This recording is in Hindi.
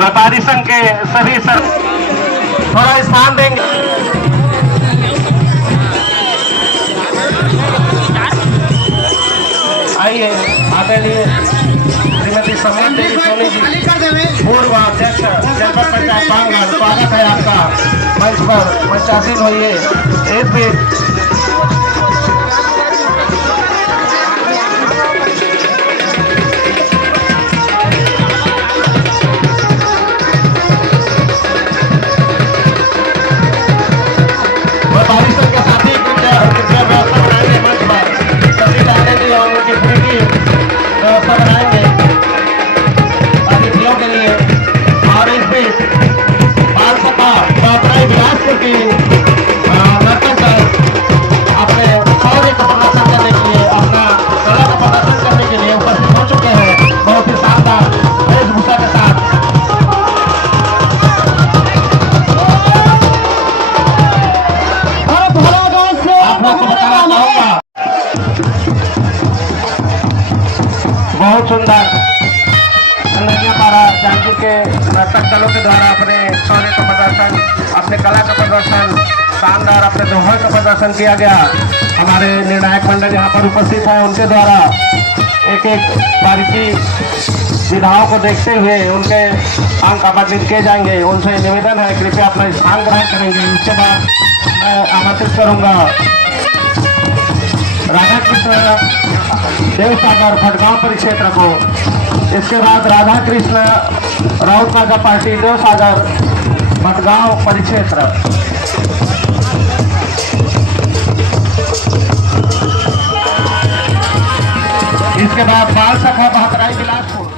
व्यापारी संघ के सभी सर थोड़ा स्थान देंगे। आइए आदरणीय श्रीमती समीर देवी सोनी जी, पूर्व अध्यक्ष जनपद पंचायत पांगड़, स्वागत है आपका मंच पर, मंचासीन होइए। एक भी व्यापारी संघ के साथी कृपया व्यवस्था बनाएंगे मंच पर, सभी जाने दी और उनकी पूरी व्यवस्था बनाएंगे अतिथियों के लिए। और इस बीच बाल सभा बापराई बिलासपुर की नर्तक दल अपने शौर्य का प्रदर्शन करने के लिए, अपना कला का प्रदर्शन करने के लिए उपस्थित हो चुके हैं बहुत ही शानदार वेशभूषा के साथ। बहुत सुंदर जानकी के नर्तक दलों के द्वारा अपने शौर्य का प्रदर्शन, अपने कला का प्रदर्शन, शानदार अपने दोहे का प्रदर्शन किया गया। हमारे निर्णायक मंडल यहाँ पर उपस्थित है, उनके द्वारा एक एक बारीकी विधाओं को देखते हुए उनके अंक आवंटित किए जाएंगे। उनसे निवेदन है कृपया अपना स्थान ग्रहण करेंगे। उसके बाद मैं आमंत्रित करूँगा राधा कृष्ण देवसागर भटगांव परिक्षेत्र को। इसके बाद राधा कृष्ण राउत नागा पार्टी देवसागर भटगांव परिक्षेत्र। इसके बाद बाल सखा बहतराई बिलासपुर।